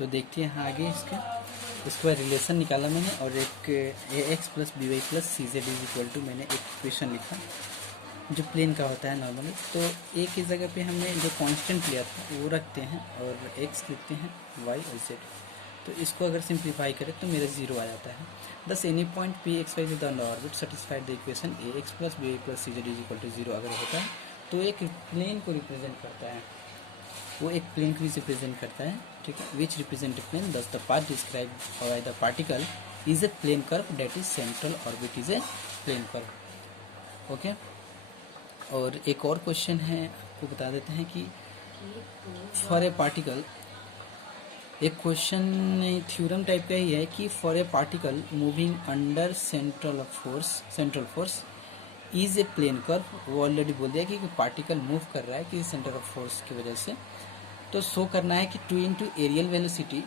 तो देखते हैं आगे इसके बाद रिलेशन निकाला मैंने और एक A X plus B Y plus C Z is equal to मैंने एक इक्वेशन लिखा जो प्लेन का होता है नॉर्मली। तो ए की जगह पे हमने जो कांस्टेंट लिया था वो रखते हैं और एक्स लिखते हैं वाई और जेड। तो इसको अगर सिंप्लीफाई करें तो मेरा जीरो आ जाता है। Thus any point P X Y with the orbit satisfied the equation A X plus B Y plus C Z is equal to zero अगर होता है तो एक प्लेन को रिप्रेजेंट करता है, वो एक प्लेन को रिप्रेजेंट करता है, ठीक है। Which represent a plane thus the path describe by the particle is a plane curve that is central orbit is a plane curve. Okay, और एक और क्वेश्चन है आपको बता देते हैं कि फॉर ए पार्टिकल, एक क्वेश्चन थ्योरम टाइप का ही है कि for a particle moving under central force is a plane curve. वो ऑलरेडी बोल दिया कि पार्टिकल मूव कर रहा है किसी सेंटर ऑफ फोर्स की वजह से। तो शो करना है कि 2 into areal velocity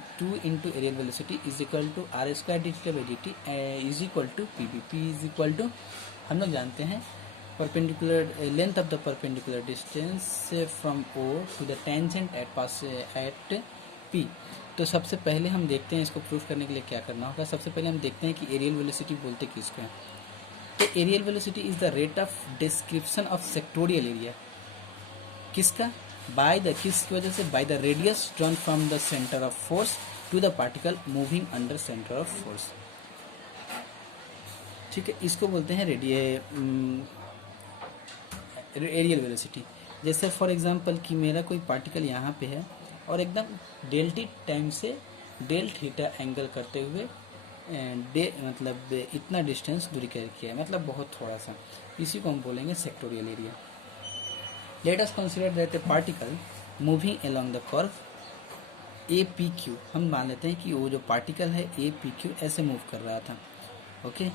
is equal to R square D theta by D T is equal to P B. P is equal to हम लोग जानते हैं perpendicular length of the perpendicular distance from O to the tangent at P. तो सबसे पहले हम देखते हैं इसको प्रूफ करने के लिए क्या करना होगा। सबसे पहले हम देखते हैं कि एरियल वेलोसिटी बोलते किसको है। तो areal velocity is the rate of description of sectorial area. किसका? बाय द किसकी वजह से? By the radius drawn from the centre of force to the particle moving under centre of force, ठीक है। इसको बोलते हैं एरियल वेलोसिटी। जैसे फॉर एग्जांपल कि मेरा कोई पार्टिकल यहाँ पे है और एकदम डेल टी टाइम से डेल थीटा एंगल करते हुए मतलब इतना डिस्टेंस दूरी कर किया है, मतलब बहुत थोड़ा सा, इसी को हम बोलेंगे sectorial area. Let us consider that a particle moving along the curve A P Q. हम मान लेते हैं कि वो जो पार्टिकल है ए पी क्यू ऐसे मूव कर रहा था, okay.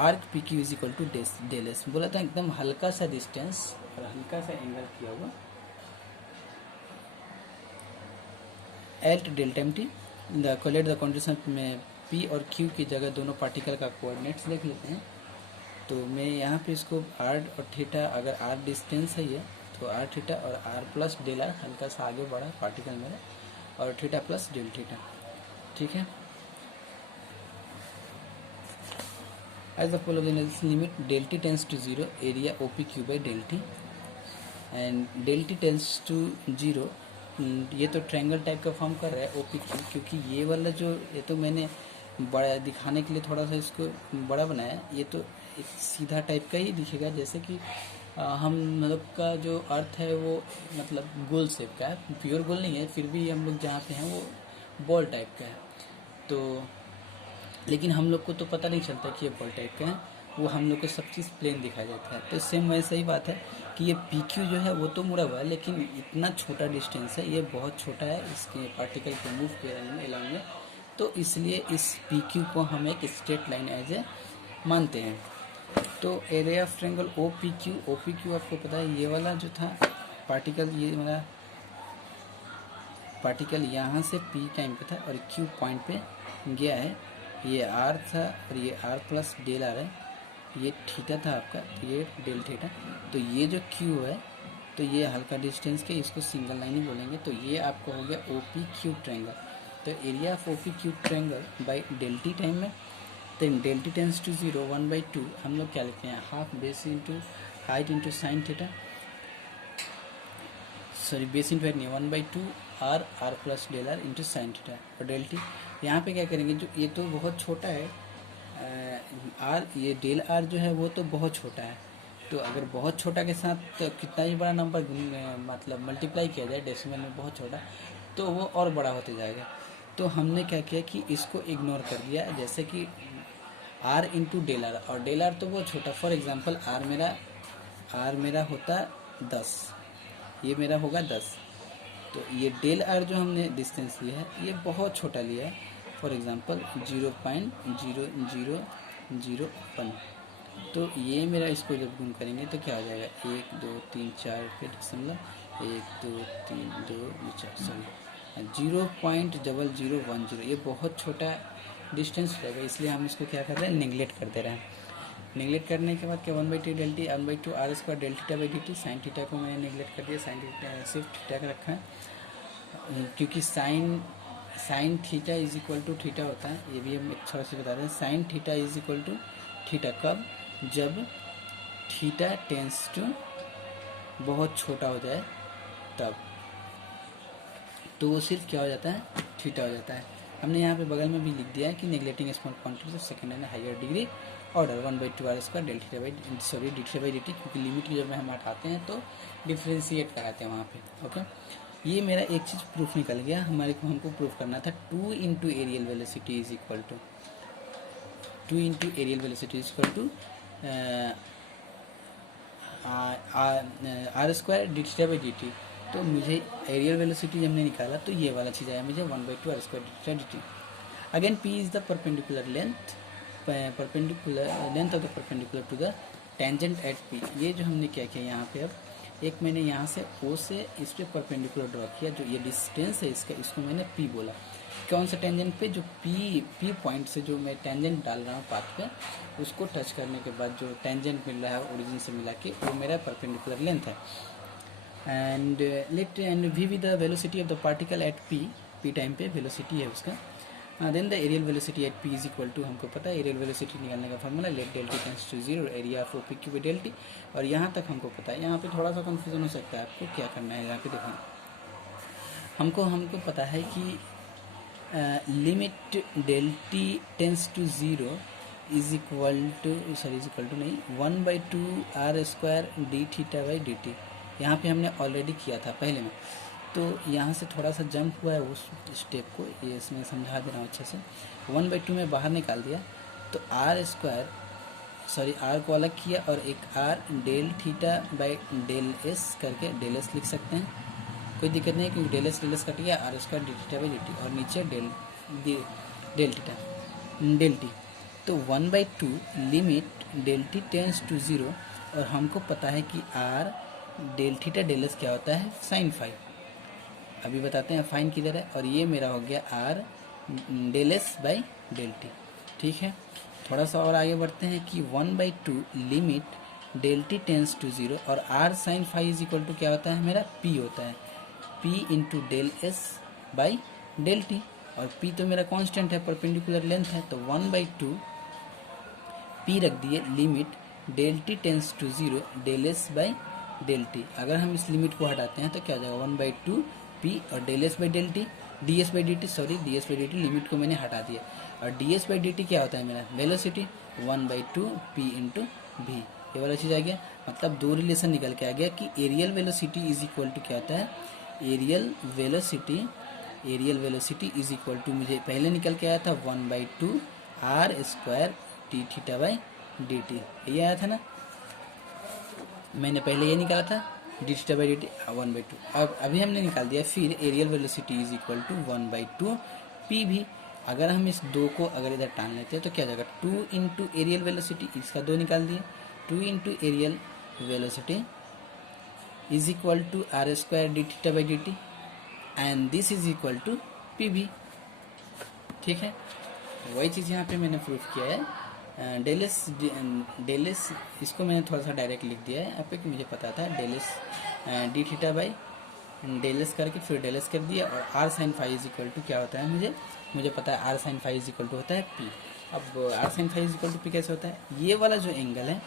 Arc P Q is equal to del S बोला था, एकदम हल्का सा डिस्टेंस और हल्का सा एंगल किया हुआ at delta M T. Collate the condition में पी और क्यू की जगह दोनों पार्टिकल का कोऑर्डिनेट्स लिख लेते हैं। तो मैं यहाँ पे इसको आर और थीटा, अगर आर डिस्टेंस है ये तो आर थीटा और आर प्लस डेल आर, हल्का सा आगे बढ़ा पार्टिकल मेरा, और थीटा प्लस डेल थीटा, ठीक है। As the following limit del T tends to zero area O P Q by del T and del T tends to zero. ये तो ट्रायंगल टाइप का फॉर्म कर रहा है ओ पी क्यू, क्योंकि ये वाला जो ये तो मैंने बड़ा दिखाने के लिए थोड़ा सा इसको बड़ा बनाया, ये तो एक सीधा टाइप का ही दिखेगा। जैसे कि हम लोग का जो अर्थ है वो मतलब गोल शेप का है, प्योर गोल नहीं है, फिर भी हम लोग जहाँ पे हैं वो बॉल टाइप का है। तो लेकिन हम लोग को तो पता नहीं चलता कि ये बॉल टाइप का है, वो हम लोग को सब चीज़ प्लेन दिखाई देता है। तो सेम वैसे ही बात है कि ये पी क्यू जो है वो तो मुड़ा हुआ है, लेकिन इतना छोटा डिस्टेंस है, ये बहुत छोटा है इसके पार्टिकल को मूव करने एलॉन्ग में, तो इसलिए इस पी क्यू को हम एक स्ट्रेट लाइन एज ए मानते हैं। तो area of triangle O P Q आपको पता है, ये वाला जो था पार्टिकल, ये मेरा पार्टिकल यहाँ से पी टाइम पे था और क्यू पॉइंट पे गया है, ये आर था और ये आर प्लस डेल आर है, ये थीटा था आपका, तो ये डेल थीटा। तो ये जो क्यू है तो ये हल्का डिस्टेंस के, इसको सिंगल लाइन ही बोलेंगे। तो ये आपको हो गया ओ पी क्यूब ट्रायंगल। तो area of O P cube triangle by del T time में, तो del T tends to zero 1/2 हम लोग क्या लिखते हैं, half base into height into sine theta, sorry base into height नहीं, 1/2 R plus del R into sine theta और del T. यहाँ पे क्या करेंगे, जो ये तो बहुत छोटा है आर, ये डेल आर जो है वो तो बहुत छोटा है, तो अगर बहुत छोटा के साथ तो कितना ही बड़ा नंबर मतलब मल्टीप्लाई किया जाए डेसिमल में बहुत छोटा, तो वो और बड़ा होते जाएगा। तो हमने क्या किया कि इसको इग्नोर कर दिया, जैसे कि आर इंटू डेल आर, और डेल आर तो बहुत छोटा, फॉर एग्जांपल आर मेरा होता 10, ये मेरा होगा 10, तो ये डेल आर जो हमने डिस्टेंस लिया है ये बहुत छोटा लिया है, फॉर एग्जांपल 0.0001। तो ये मेरा, इसको जब गुण करेंगे तो क्या हो जाएगा, 1 2 3 4 फिर दशमलव 1 2 3 2 4 सॉरी 0.0010, ये बहुत छोटा डिस्टेंस रहेगा, इसलिए हम इसको क्या कर रहे हैं, नेगलेक्ट कर दे रहे हैं। नेगलेक्ट करने के बाद क्या 1/2 del T 1/2 R square del theta by D T, sine theta को मैंने नेगलेक्ट कर दिया, साइन थीटा सिर्फ थीटा का रखा है, क्योंकि sine theta is equal to theta होता है, ये भी हम एक थोड़ा सा बता रहे हैं। Sine theta is equal to theta कब, जब थीटा टेंस टू बहुत छोटा हो जाए तब, तो वो सिर्फ क्या हो जाता है, थीटा हो जाता है। हमने यहाँ पे बगल में भी लिख दिया है कि neglecting small quantities of second and higher degree order 1/2 r square del theta by sorry D theta by D T, क्योंकि लिमिट जब हम हटाते हैं तो डिफ्रेंशिएट कराते हैं वहाँ पे। ओके, ये मेरा एक चीज़ प्रूफ निकल गया। हमको प्रूफ करना था 2 into areal velocity is equal to 2 into areal velocity is equal to R square D theta by D T. तो मुझे एरियल वेलोसिटी जब हमने निकाला तो ये वाला चीज़ आया मुझे 1/2 r square D theta D T. Again P is the perpendicular length of the perpendicular to the tangent at P. ये जो हमने क्या किया यहाँ पे, अब एक मैंने यहाँ से ओ से इस पे परपेंडिकुलर ड्रॉ किया, जो ये डिस्टेंस है इसका, इसको मैंने पी बोला। कौन सा टेंजेंट पे, जो पी पॉइंट से जो मैं टेंजेंट डाल रहा हूँ पाथ पे, उसको टच करने के बाद जो टेंजेंट मिल रहा है ओरिजिन से मिला के, वो मेरा परपेंडिकुलर लेंथ है। And we with the velocity of the particle at P time पे वेलोसिटी है उसका। Then the areal velocity at P is equal to, हमको पता है एरियल वेलोसिटी निकालने का formula let del T tends to 0 area of O P Q by del T. और यहाँ तक हमको पता है। यहाँ पे थोड़ा सा कन्फ्यूजन हो सकता है आपको, क्या करना है यहाँ पे देखो, हमको पता है कि limit del T tends to 0 is equal to नहीं 1/2 r square D theta by D T. यहाँ पे हमने ऑलरेडी किया था पहले में, तो यहाँ से थोड़ा सा जंप हुआ है उस स्टेप को, ये इसमें समझा दे रहा हूँ अच्छे से। 1/2 में बाहर निकाल दिया तो r को अलग किया और एक r del theta by del S करके डेल एस लिख सकते हैं, कोई दिक्कत नहीं है, क्योंकि डेल एस कट गया, r square D theta by D T और नीचे डेल थीटा डेल टी। तो 1/2 limit del T tends to 0, और हमको पता है कि r del theta del S क्या होता है, साइन फाई। अभी बताते हैं फाइन किधर है, और ये मेरा हो गया r del S by del T. ठीक है, थोड़ा सा और आगे बढ़ते हैं कि 1/2 limit del T tends to 0, और r sine phi is equal to क्या होता है मेरा, p होता है, p into del S by del T. और p तो मेरा कांस्टेंट है, परपेंडिकुलर लेंथ है, तो 1/2 p रख दिए limit del T tends to 0 del S by del T. अगर हम इस लिमिट को हटाते हैं तो क्या हो जाएगा, 1/2 p और del S by del T, D S by D T, limit को मैंने हटा दिया। और D S by D T क्या होता है मेरा, वेलोसिटी 1/2 p इंटू भी, ये वाला चीज़ आ गया। मतलब दो रिलेशन निकल के आ गया कि areal velocity is equal to क्या होता है, areal velocity is equal to, मुझे पहले निकल के आया था 1/2 r square T theta by D T, ये आया था ना, मैंने पहले ये निकाला था D theta by D T 1/2। अब अभी हमने निकाल दिया फिर areal velocity is equal to 1/2 P भी। अगर हम इस 2 को अगर इधर टान लेते हैं तो क्या हो जाएगा, 2 इंटू एरियल वेलोसिटी, इसका 2 निकाल दिए, 2 into areal velocity is equal to r square D theta by D T, and this is equal to P भी। ठीक है, वही चीज़ यहाँ पे मैंने प्रूफ किया है। डेल एस इसको मैंने थोड़ा सा डायरेक्ट लिख दिया है यहाँ पे, कि मुझे पता था del S D theta by del S करके फिर डेल एस कर दिया, और R sine phi is equal to क्या होता है, मुझे पता है R sine phi is equal to होता है पी। अब R sine phi is equal to P कैसे होता है, ये वाला जो एंगल है,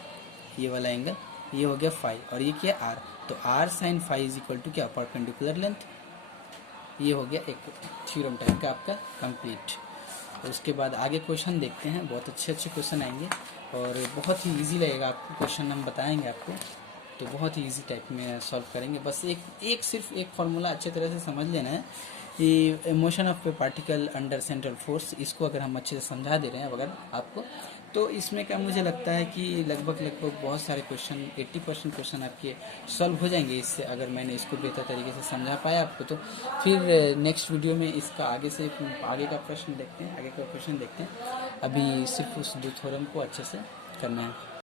ये वाला एंगल, ये हो गया फाई और ये क्या आर, तो R sine phi is equal to क्या, परपेंडिकुलर लेंथ। ये हो गया एक थ्योरम टाइप का आपका कंप्लीट। उसके बाद आगे क्वेश्चन देखते हैं, बहुत अच्छे क्वेश्चन आएंगे और बहुत ही इजी लगेगा आपको, क्वेश्चन हम बताएंगे आपको, तो बहुत ही इजी टाइप में सॉल्व करेंगे। बस सिर्फ एक फार्मूला अच्छे तरह से समझ लेना है कि motion of A particle under central force, इसको अगर हम अच्छे से समझा दे रहे हैं अगर आपको, तो इसमें क्या मुझे लगता है कि लगभग बहुत सारे क्वेश्चन 80% क्वेश्चन आपके सॉल्व हो जाएंगे इससे, अगर मैंने इसको बेहतर तरीके से समझा पाया आपको। तो फिर नेक्स्ट वीडियो में इसका आगे का प्रश्न देखते हैं, आगे का क्वेश्चन देखते हैं। अभी सिर्फ उस 2 थ्योरम को अच्छे से करना है।